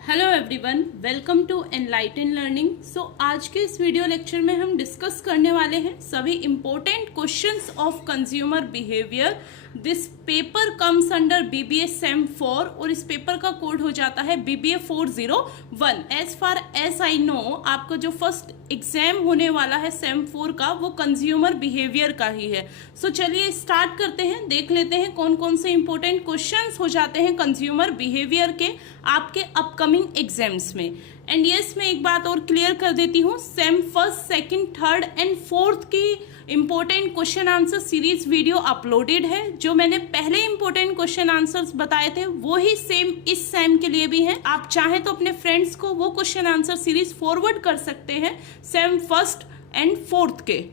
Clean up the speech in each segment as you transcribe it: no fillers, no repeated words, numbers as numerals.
Hello everyone, welcome to enlighten learning. So आज के इस वीडियो लेक्चर में हम डिस्कस करने वाले हैं सभी important questions of consumer behaviour. This paper comes under BBA sem 4 और इस पेपर का कोड हो जाता है BBA 401। As far as I know, आपका जो फर्स्ट एग्जाम होने वाला है सेम 4 का वो कंज्यूमर बिहेवियर का ही है। सो चलिए स्टार्ट करते हैं, देख लेते हैं कौन कौन से इंपॉर्टेंट क्वेश्चंस हो जाते हैं कंज्यूमर बिहेवियर के आपके अपकमिंग एग्जाम्स में। एंड यस, मैं एक बात और क्लियर कर देती हूँ, sem first, second, third and fourth की important question answer series video uploaded है। जो मैंने पहले इंपॉर्टेंट क्वेश्चन आंसर्स बताए थे वो ही सेम इस सेम के लिए भी हैं। आप चाहें तो अपने फ्रेंड्स को वो क्वेश्चन आंसर सीरीज फॉरवर्ड कर सकते हैं सेम फर्स्ट एंड फोर्थ के।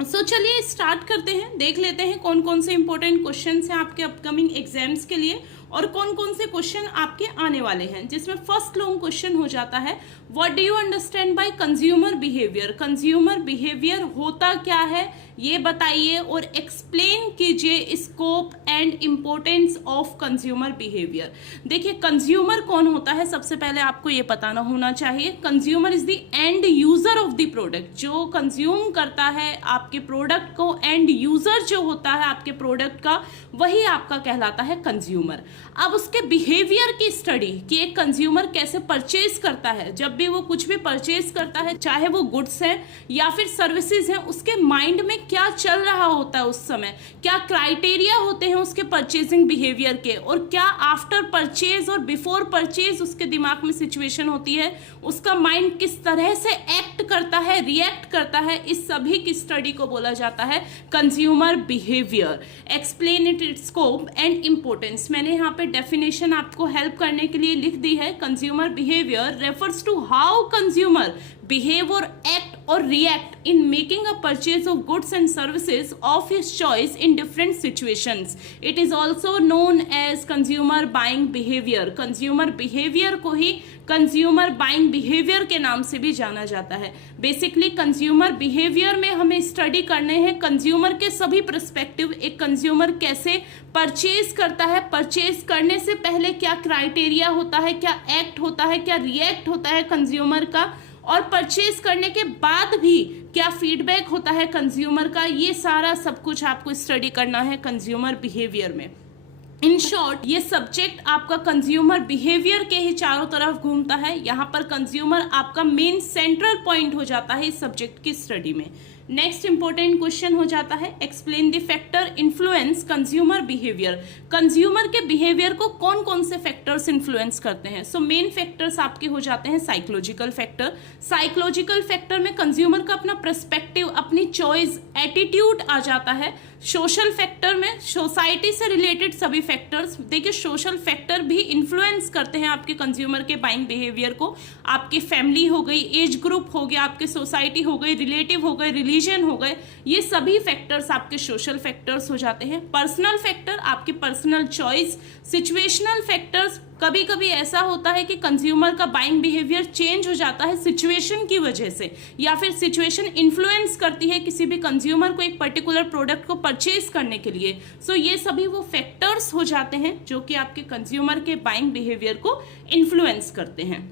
सो चलिए स्टार्ट करते हैं, देख लेते हैं कौन कौन से इंपॉर्टेंट क्वेश्चन हैं आपके अपकमिंग एग्जाम्स के लिए और कौन कौन से क्वेश्चन आपके आने वाले हैं। जिसमें फर्स्ट लॉन्ग क्वेश्चन हो जाता है, what do you understand by consumer behaviour. Consumer behaviour होता क्या है ये बताइए और एक्सप्लेन कीजिए scope and importance of consumer behaviour. देखिए, कंज्यूमर कौन होता है सबसे पहले आपको ये पता होना चाहिए। Consumer is the end user of the product. जो कंज्यूम करता है आपके प्रोडक्ट को, एंड यूजर जो होता है आपके प्रोडक्ट का, वही आपका कहलाता है कंज्यूमर। अब उसके बिहेवियर की स्टडी कि एक कंज्यूमर कैसे परचेज करता है, जब भी वो कुछ भी परचेज करता है, चाहे वो गुड्स है या फिर सर्विसेज है, उसके माइंड में क्या चल रहा होता है उस समय, क्या क्राइटेरिया होते हैं उसके परचेजिंग बिहेवियर के, और क्या आफ्टर परचेज और बिफोर परचेज उसके दिमाग में सिचुएशन होती है, उसका माइंड किस तरह से एक्ट करता है, रिएक्ट करता है, इस सभी की स्टडी को बोला जाता है consumer behaviour. Explain it scope and importance. मैंने यहाँ पे डेफिनेशन आपको हेल्प करने के लिए लिख दी है। Consumer behaviour refers to how consumer behave or act or react in making a purchase of goods and services of his choice in different situations. It is also known as consumer buying behavior. Consumer behavior को ही consumer buying behavior के नाम से भी जाना जाता है। Basically consumer behaviour में हमें स्टडी करने हैं कंज्यूमर के सभी पर्सपेक्टिव। एक कंज्यूमर कैसे परचेज करता है, परचेज करने से पहले क्या क्राइटेरिया होता है, क्या एक्ट होता है, क्या रिएक्ट होता है कंज्यूमर का, और परचेज करने के बाद भी क्या फीडबैक होता है कंज्यूमर का। ये सारा सब कुछ आपको स्टडी करना है कंज्यूमर बिहेवियर में। इन शॉर्ट, ये सब्जेक्ट आपका कंज्यूमर बिहेवियर के ही चारों तरफ घूमता है। यहाँ पर कंज्यूमर आपका मेन सेंट्रल पॉइंट हो जाता है इस सब्जेक्ट की स्टडी में। नेक्स्ट इंपॉर्टेंट क्वेश्चन हो जाता है, explain the factor influence consumer behaviour. Consumer के बिहेवियर को कौन कौन से फैक्टर्स इन्फ्लुएंस करते हैं। सो मेन फैक्टर्स आपके हो जाते हैं साइकोलॉजिकल फैक्टर। साइकोलॉजिकल फैक्टर में कंज्यूमर का अपना पर्सपेक्टिव, अपनी चॉइस, एटीट्यूड आ जाता है। सोशल फैक्टर में सोसाइटी से रिलेटेड सभी फैक्टर्स। देखिए, सोशल फैक्टर भी इन्फ्लुएंस करते हैं आपके कंज्यूमर के बाइंग बिहेवियर को। आपकी फैमिली हो गई, एज ग्रुप हो गया, आपके सोसाइटी हो गई, रिलेटिव हो गए, रिलीजन हो गए, ये सभी फैक्टर्स आपके सोशल फैक्टर्स हो जाते हैं। पर्सनल फैक्टर आपकी पर्सनल चॉइस। सिचुएशनल फैक्टर्स, कभी कभी ऐसा होता है कि कंज्यूमर का बाइंग बिहेवियर चेंज हो जाता है सिचुएशन की वजह से, या फिर सिचुएशन इन्फ्लुएंस करती है किसी भी कंज्यूमर को एक पर्टिकुलर प्रोडक्ट को परचेज करने के लिए। सो ये सभी वो फैक्टर्स हो जाते हैं जो कि आपके कंज्यूमर के बाइंग बिहेवियर को इन्फ्लुएंस करते हैं।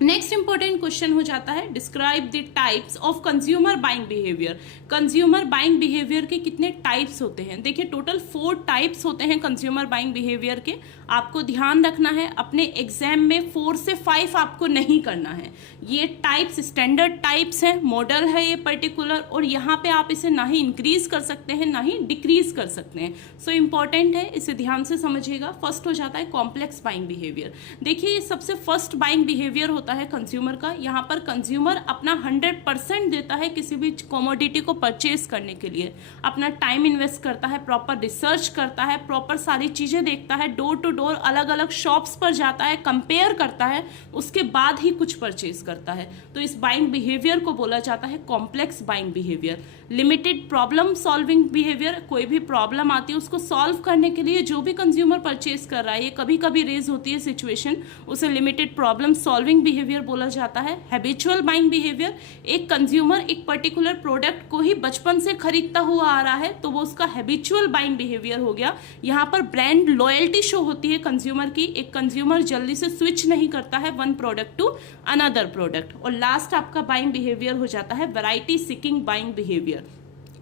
नेक्स्ट इंपॉर्टेंट क्वेश्चन हो जाता है, describe the types of consumer buying behaviour. Consumer buying behaviour के कितने टाइप्स होते हैं। देखिए, टोटल 4 टाइप्स होते हैं कंज्यूमर बाइंग बिहेवियर के। आपको ध्यान रखना है, अपने एग्जाम में 4 से 5 आपको नहीं करना है। ये टाइप्स स्टैंडर्ड टाइप्स हैं, मॉडल है ये पर्टिकुलर, और यहाँ पे आप इसे ना ही इंक्रीज कर सकते हैं ना ही डिक्रीज कर सकते हैं। सो इंपॉर्टेंट है, इसे ध्यान से समझिएगा। फर्स्ट हो जाता है कॉम्प्लेक्स बाइंग बिहेवियर। देखिए, ये सबसे फर्स्ट बाइंग बिहेवियर होता है कंज्यूमर का। यहाँ पर कंज्यूमर अपना 100% देता है किसी भी कमोडिटी को परचेज करने के लिए। अपना टाइम इन्वेस्ट करता है, प्रॉपर रिसर्च करता है, प्रॉपर सारी चीजें देखता है, डोर टू डोर अलग अलग शॉप्स पर जाता है, कंपेयर करता है, उसके बाद ही कुछ परचेज करता है। तो इस बाइंग बिहेवियर को बोला जाता है complex buying behaviour. Limited problem solving behaviour, कोई भी प्रॉब्लम आती है उसको सॉल्व करने के लिए जो भी कंज्यूमर परचेज कर रहा है, ये कभी कभी रेज होती है सिचुएशन, उसे लिमिटेड प्रॉब्लम सॉल्विंग बिहेवियर बोला जाता है। हैबिचुअल बाइंग बिहेवियर, एक कंज्यूमर एक पर्टिकुलर प्रोडक्ट को ही बचपन से खरीदता हुआ आ रहा है तो वो उसका हैबिचुअल बाइंग बिहेवियर हो गया। यहाँ पर ब्रांड लॉयल्टी शो होती है कंज्यूमर की, एक कंज्यूमर जल्दी से स्विच नहीं करता है one product to another product. और लास्ट आपका बाइंग बिहेवियर हो जाता है वैरायटी सीकिंग बाइंग बिहेवियर।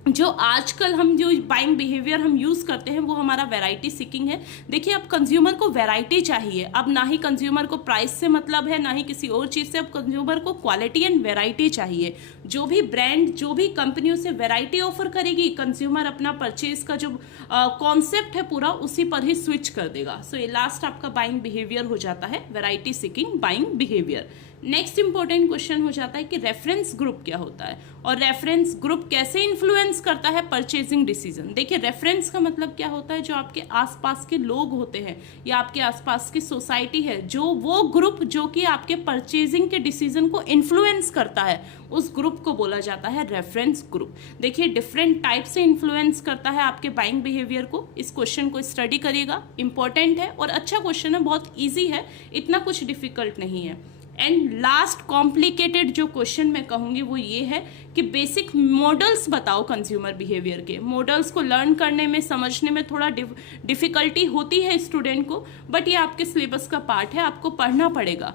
जो आजकल हम जो बाइंग बिहेवियर हम यूज़ करते हैं वो हमारा वैरायटी सीकिंग है। देखिए अब कंज्यूमर को वैरायटी चाहिए, अब ना ही कंज्यूमर को प्राइस से मतलब है ना ही किसी और चीज़ से, अब कंज्यूमर को क्वालिटी एंड वैरायटी चाहिए। जो भी ब्रांड जो भी कंपनी उसे वैरायटी ऑफर करेगी, कंज्यूमर अपना परचेज का जो कॉन्सेप्ट है पूरा उसी पर ही स्विच कर देगा। सो ये लास्ट आपका बाइंग बिहेवियर हो जाता है variety seeking buying behaviour. Next important question हो जाता है कि रेफरेंस ग्रुप क्या होता है और रेफरेंस ग्रुप कैसे इन्फ्लुएंस करता है परचेजिंग डिसीजन। देखिए रेफरेंस का मतलब क्या होता है, जो आपके आसपास के लोग होते हैं या आपके आसपास की सोसाइटी है, जो वो ग्रुप जो कि आपके परचेजिंग के डिसीजन को इन्फ्लुएंस करता है, उस ग्रुप को बोला जाता है रेफरेंस ग्रुप। देखिए डिफरेंट टाइप से इन्फ्लुएंस करता है आपके बाइंग बिहेवियर को। इस क्वेश्चन को स्टडी करिएगा, इंपॉर्टेंट है और अच्छा क्वेश्चन है, बहुत ईजी है, इतना कुछ डिफिकल्ट नहीं है। एंड लास्ट कॉम्प्लिकेटेड जो क्वेश्चन मैं कहूँगी वो ये है कि बेसिक मॉडल्स बताओ कंज्यूमर बिहेवियर के। मॉडल्स को लर्न करने में समझने में थोड़ा डिफिकल्टी होती है स्टूडेंट को, बट ये आपके सिलेबस का पार्ट है, आपको पढ़ना पड़ेगा।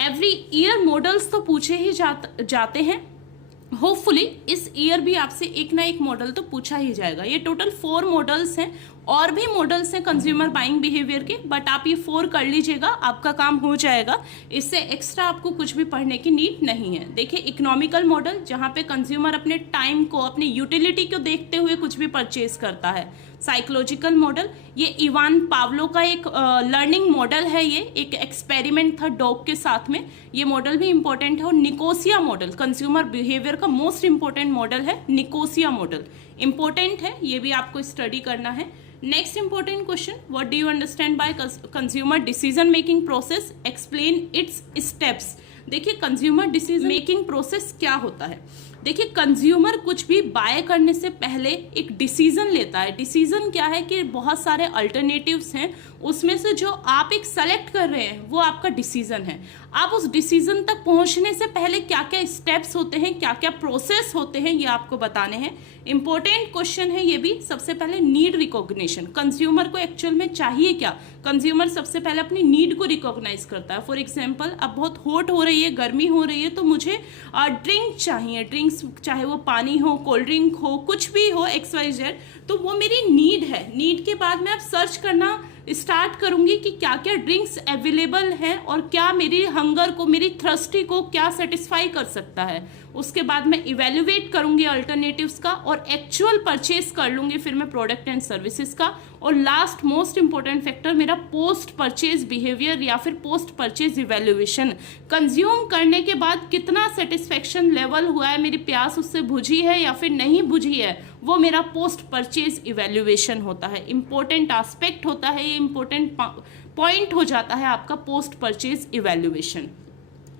एवरी ईयर मॉडल्स तो पूछे ही जाते हैं, होपफुली इस ईयर भी आपसे एक ना एक मॉडल तो पूछा ही जाएगा। ये टोटल 4 मॉडल्स हैं, और भी मॉडल्स हैं कंज्यूमर बाइंग बिहेवियर के, बट आप ये 4 कर लीजिएगा, आपका काम हो जाएगा। इससे एक्स्ट्रा आपको कुछ भी पढ़ने की नीड नहीं है। देखिए इकोनॉमिकल मॉडल, जहाँ पे कंज्यूमर अपने टाइम को अपनी यूटिलिटी को देखते हुए कुछ भी परचेज करता है। साइकोलॉजिकल मॉडल, ये इवान पावलो का एक लर्निंग मॉडल है, ये एक एक्सपेरिमेंट था डॉग के साथ में, ये मॉडल भी इंपॉर्टेंट है। और निकोसिया मॉडल कंज्यूमर बिहेवियर का मोस्ट इंपॉर्टेंट मॉडल है, निकोसिया मॉडल इंपॉर्टेंट है, ये भी आपको स्टडी करना है। Next important question, what do you understand by consumer decision making process, explain it's steps. देखिए कंज्यूमर डिसीजन मेकिंग प्रोसेस क्या होता है। देखिए कंज्यूमर कुछ भी बाय करने से पहले एक डिसीजन लेता है। डिसीजन क्या है कि बहुत सारे अल्टरनेटिव्स हैं, उसमें से जो आप एक सेलेक्ट कर रहे हैं वो आपका डिसीजन है। आप उस डिसीजन तक पहुंचने से पहले क्या क्या स्टेप्स होते हैं, क्या क्या प्रोसेस होते हैं, ये आपको बताने हैं। इंपॉर्टेंट क्वेश्चन है ये भी। सबसे पहले नीड रिकॉग्निशन, कंज्यूमर को एक्चुअल में चाहिए क्या। कंज्यूमर सबसे पहले अपनी नीड को रिकॉग्नाइज करता है। फॉर एग्जाम्पल अब बहुत हॉट हो रही है, गर्मी हो रही है, तो मुझे ड्रिंक चाहिए, ड्रिंक्स चाहे वो पानी हो, कोल्ड ड्रिंक हो, कुछ भी हो, XYZ, तो वो मेरी नीड है। नीड के बाद मैं अब सर्च करना स्टार्ट करूंगी कि क्या क्या ड्रिंक्स अवेलेबल हैं और क्या मेरी हंगर को, मेरी थ्रस्टी को क्या सेटिस्फाई कर सकता है। उसके बाद मैं इवेल्युएट करूंगी अल्टरनेटिव्स का और एक्चुअल परचेज कर लूंगी फिर मैं प्रोडक्ट एंड सर्विसेज का। और लास्ट मोस्ट इंपॉर्टेंट फैक्टर मेरा पोस्ट परचेज बिहेवियर या फिर पोस्ट परचेज इवेल्युएशन। कंज्यूम करने के बाद कितना सेटिस्फेक्शन लेवल हुआ है, मेरी प्यास उससे बुझी है या फिर नहीं बुझी है, वो मेरा पोस्ट परचेज इवेल्युएशन होता है। इंपॉर्टेंट एस्पेक्ट होता है, ये इंपॉर्टेंट पॉइंट हो जाता है आपका post purchase evaluation.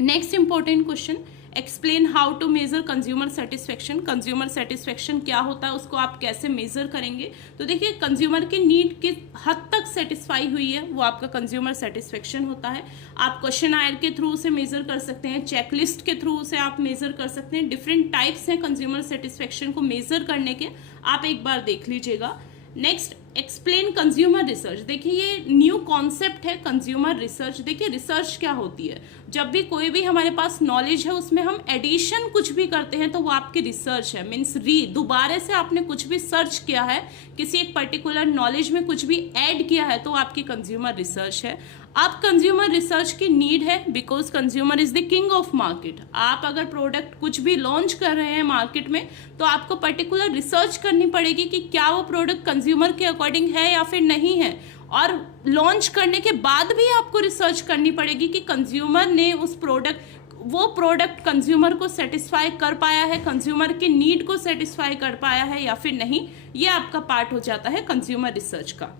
Next important question, explain how to measure consumer satisfaction. Consumer satisfaction क्या होता है, उसको आप कैसे मेजर करेंगे। तो देखिए कंज्यूमर की नीड किस हद तक सेटिस्फाई हुई है वो आपका कंज्यूमर सेटिस्फेक्शन होता है। आप क्वेश्चनायर के थ्रू से मेजर कर सकते हैं, चेकलिस्ट के थ्रू से आप मेजर कर सकते हैं। डिफरेंट टाइप्स हैं कंज्यूमर सेटिस्फेक्शन को मेजर करने के, आप एक बार देख लीजिएगा। Next, explain consumer research. देखिए ये न्यू कॉन्सेप्ट है कंज्यूमर रिसर्च। देखिए रिसर्च क्या होती है, जब भी कोई भी हमारे पास नॉलेज है उसमें हम एडिशन कुछ भी करते हैं तो वो आपकी रिसर्च है। मीन्स दोबारा से आपने कुछ भी सर्च किया है, किसी एक पर्टिकुलर नॉलेज में कुछ भी ऐड किया है तो आपकी कंज्यूमर रिसर्च है। अब कंज्यूमर रिसर्च की नीड है because consumer is the king of market. आप अगर प्रोडक्ट कुछ भी लॉन्च कर रहे हैं मार्केट में तो आपको पर्टिकुलर रिसर्च करनी पड़ेगी कि क्या वो प्रोडक्ट कंज्यूमर के अकॉर्डिंग है या फिर नहीं है। और लॉन्च करने के बाद भी आपको रिसर्च करनी पड़ेगी कि कंज्यूमर ने वो प्रोडक्ट कंज्यूमर को सेटिस्फाई कर पाया है, कंज्यूमर की नीड को सेटिस्फाई कर पाया है या फिर नहीं। ये आपका पार्ट हो जाता है कंज्यूमर रिसर्च का।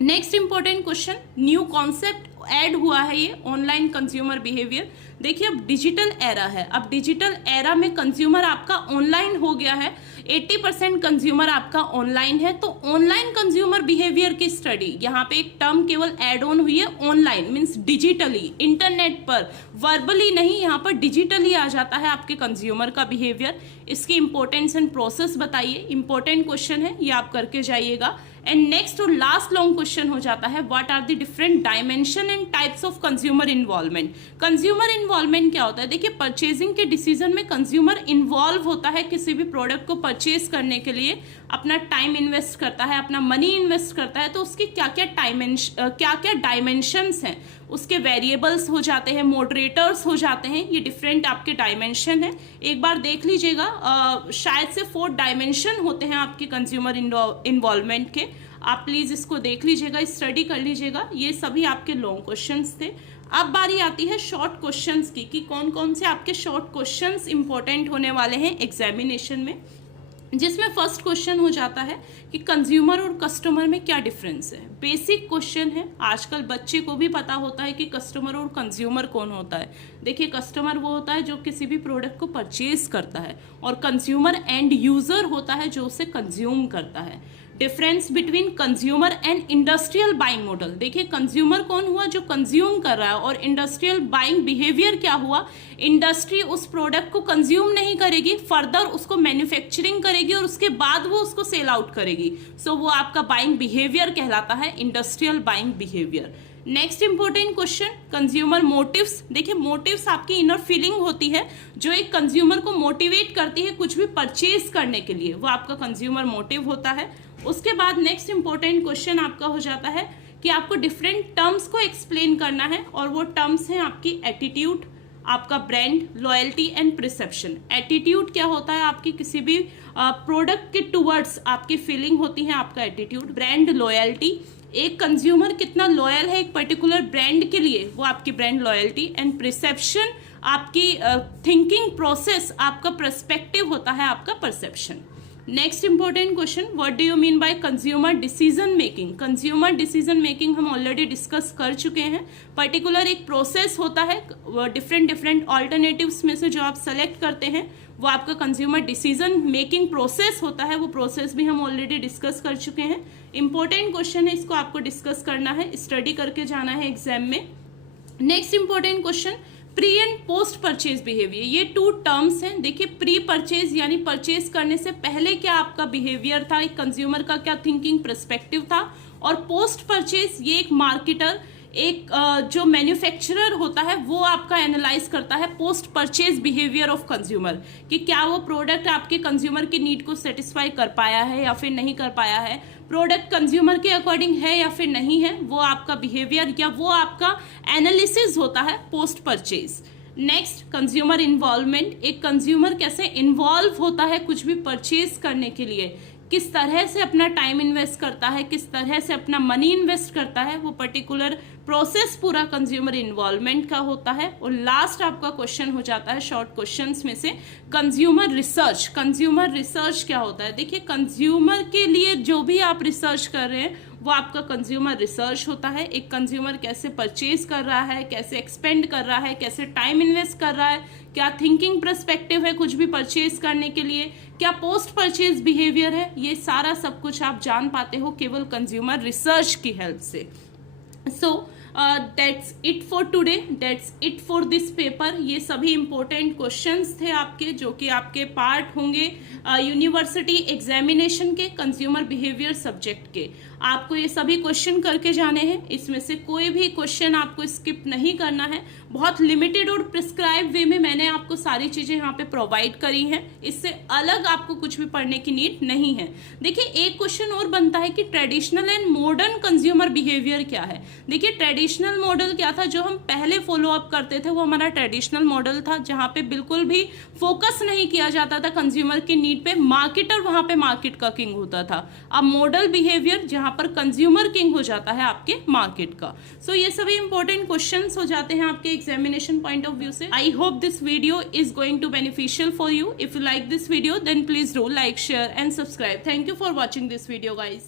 Next important question, new concept add हुआ है ये ऑनलाइन कंज्यूमर बिहेवियर। देखिए अब डिजिटल एरा है, अब डिजिटल एरा में कंज्यूमर आपका ऑनलाइन हो गया है। 80% कंज्यूमर आपका ऑनलाइन है, तो ऑनलाइन कंज्यूमर बिहेवियर की स्टडी, यहाँ पे एक टर्म केवल ऐड ऑन हुई है, ऑनलाइन मीन्स डिजिटली, इंटरनेट पर, वर्बली नहीं, यहाँ पर डिजिटली आ जाता है आपके कंज्यूमर का बिहेवियर। इसकी इंपॉर्टेंस एंड प्रोसेस बताइए, इंपॉर्टेंट क्वेश्चन है, ये आप करके जाइएगा। एंड नेक्स्ट और लास्ट लॉन्ग क्वेश्चन हो जाता है, what are the different dimension and types of consumer involvement. Consumer involvement क्या होता है? देखिए, परचेजिंग के डिसीजन में कंज्यूमर इन्वॉल्व होता है, किसी भी प्रोडक्ट को परचेज करने के लिए अपना टाइम इन्वेस्ट करता है, अपना मनी इन्वेस्ट करता है, तो उसके क्या क्या डायमेंशंस हैं, उसके वेरिएबल्स हो जाते हैं, मॉडरेटर्स हो जाते हैं, ये डिफरेंट आपके डायमेंशन है। एक बार देख लीजिएगा, शायद से 4 डायमेंशन होते हैं आपके कंज्यूमर इन्वॉल्वमेंट के, आप प्लीज इसको देख लीजिएगा, स्टडी कर लीजिएगा। ये सभी आपके लॉन्ग क्वेश्चंस थे। अब बारी आती है शॉर्ट क्वेश्चंस की, कि कौन कौन से आपके शॉर्ट क्वेश्चंस इंपॉर्टेंट होने वाले हैं एग्जामिनेशन में, जिसमें फर्स्ट क्वेश्चन हो जाता है कि कंज्यूमर और कस्टमर में क्या डिफरेंस है। बेसिक क्वेश्चन है, आजकल बच्चे को भी पता होता है कि कस्टमर और कंज्यूमर कौन होता है। देखिए, कस्टमर वो होता है जो किसी भी प्रोडक्ट को परचेज करता है, और कंज्यूमर एंड यूजर होता है जो उसे कंज्यूम करता है। Difference between consumer and industrial buying model, देखिए कंज्यूमर कौन हुआ? जो कंज्यूम कर रहा है, और इंडस्ट्रियल बाइंग बिहेवियर क्या हुआ? इंडस्ट्री उस प्रोडक्ट को कंज्यूम नहीं करेगी, फर्दर उसको मैन्युफैक्चरिंग करेगी और उसके बाद वो उसको सेल आउट करेगी। सो वो आपका बाइंग बिहेवियर कहलाता है, industrial buying behaviour. Next important question, consumer motives. देखिए, मोटिव्स आपकी इनर फीलिंग होती है जो एक कंज्यूमर को मोटिवेट करती है कुछ भी परचेज करने के लिए, वो आपका कंज्यूमर मोटिव होता है। उसके बाद नेक्स्ट इंपॉर्टेंट क्वेश्चन आपका हो जाता है कि आपको डिफरेंट टर्म्स को एक्सप्लेन करना है, और वो टर्म्स हैं आपकी एटीट्यूड, आपका brand, loyalty and perception. Attitude क्या होता है? आपकी किसी भी प्रोडक्ट के टुवर्ड्स आपकी फीलिंग होती है, आपका एटीट्यूड। ब्रांड लॉयल्टी, एक कंज्यूमर कितना लॉयल है एक पर्टिकुलर ब्रांड के लिए, वो आपकी ब्रांड लॉयल्टी। एंड परसेप्शन, आपकी थिंकिंग प्रोसेस, आपका पर्सपेक्टिव होता है आपका perception. Next important question, what do you mean by consumer decision making. Consumer decision making हम ऑलरेडी डिस्कस कर चुके हैं। पर्टिकुलर एक प्रोसेस होता है, डिफरेंट ऑल्टरनेटिव्स में से जो आप सेलेक्ट करते हैं, वो आपका कंज्यूमर डिसीजन मेकिंग प्रोसेस होता है। वो प्रोसेस भी हम ऑलरेडी डिस्कस कर चुके हैं। इंपॉर्टेंट क्वेश्चन है, इसको आपको डिस्कस करना है, स्टडी करके जाना है एग्जाम में। Next important question, pre and post purchase behaviour. ये 2 टर्म्स हैं। देखिए, प्री परचेज यानी परचेज करने से पहले क्या आपका बिहेवियर था, एक कंज्यूमर का क्या थिंकिंग पर्सपेक्टिव था, और पोस्ट परचेज ये एक मार्केटर, एक जो मैन्युफैक्चरर होता है, वो आपका एनालाइज करता है post purchase behaviour of consumer, कि क्या वो प्रोडक्ट आपके कंज्यूमर की नीड को सेटिस्फाई कर पाया है या फिर नहीं कर पाया है, प्रोडक्ट कंज्यूमर के अकॉर्डिंग है या फिर नहीं है, वो आपका बिहेवियर या वो आपका एनालिसिस होता है post purchase. Next, consumer involvement, एक कंज्यूमर कैसे इन्वॉल्व होता है कुछ भी परचेज करने के लिए, किस तरह से अपना टाइम इन्वेस्ट करता है, किस तरह से अपना मनी इन्वेस्ट करता है, वो पर्टिकुलर प्रोसेस पूरा कंज्यूमर इन्वॉल्वमेंट का होता है। और लास्ट आपका क्वेश्चन हो जाता है शॉर्ट क्वेश्चंस में से, कंज्यूमर रिसर्च। कंज्यूमर रिसर्च क्या होता है? देखिए, कंज्यूमर के लिए जो भी आप रिसर्च कर रहे हैं वो आपका कंज्यूमर रिसर्च होता है। एक कंज्यूमर कैसे परचेज कर रहा है, कैसे एक्सपेंड कर रहा है, कैसे टाइम इन्वेस्ट कर रहा है, क्या थिंकिंग पर्सपेक्टिव है कुछ भी परचेज करने के लिए, क्या पोस्ट परचेज बिहेवियर है, ये सारा सब कुछ आप जान पाते हो केवल कंज्यूमर रिसर्च की हेल्प से। So that's it for today, that's it for this paper. ये सभी इंपॉर्टेंट क्वेश्चंस थे आपके, जो कि आपके पार्ट होंगे यूनिवर्सिटी एग्जामिनेशन के कंज्यूमर बिहेवियर सब्जेक्ट के। आपको ये सभी क्वेश्चन करके जाने हैं, इसमें से कोई भी क्वेश्चन आपको स्किप नहीं करना है। बहुत लिमिटेड और प्रिस्क्राइब वे में मैंने आपको सारी चीजें यहाँ पे प्रोवाइड करी हैं, इससे अलग आपको कुछ भी पढ़ने की नीड नहीं है। देखिए, एक क्वेश्चन और बनता है कि traditional and modern consumer behaviour क्या है। देखिए, ट्रेडिशनल मॉडल क्या था, जो हम पहले फॉलो अप करते थे, वो हमारा ट्रेडिशनल मॉडल था, जहाँ पे बिल्कुल भी फोकस नहीं किया जाता था कंज्यूमर की नीड पे, मार्केटर वहां पे मार्केट का किंग होता था। अब मॉडल बिहेवियर, जहां पर कंज्यूमर किंग हो जाता है आपके मार्केट का। सो ये सभी इंपॉर्टेंट क्वेश्चंस हो जाते हैं आपके एग्जामिनेशन पॉइंट ऑफ व्यू से। I hope this video is going to beneficial for you. If you like this video, then please do like, share and subscribe. Thank you for watching this video guys.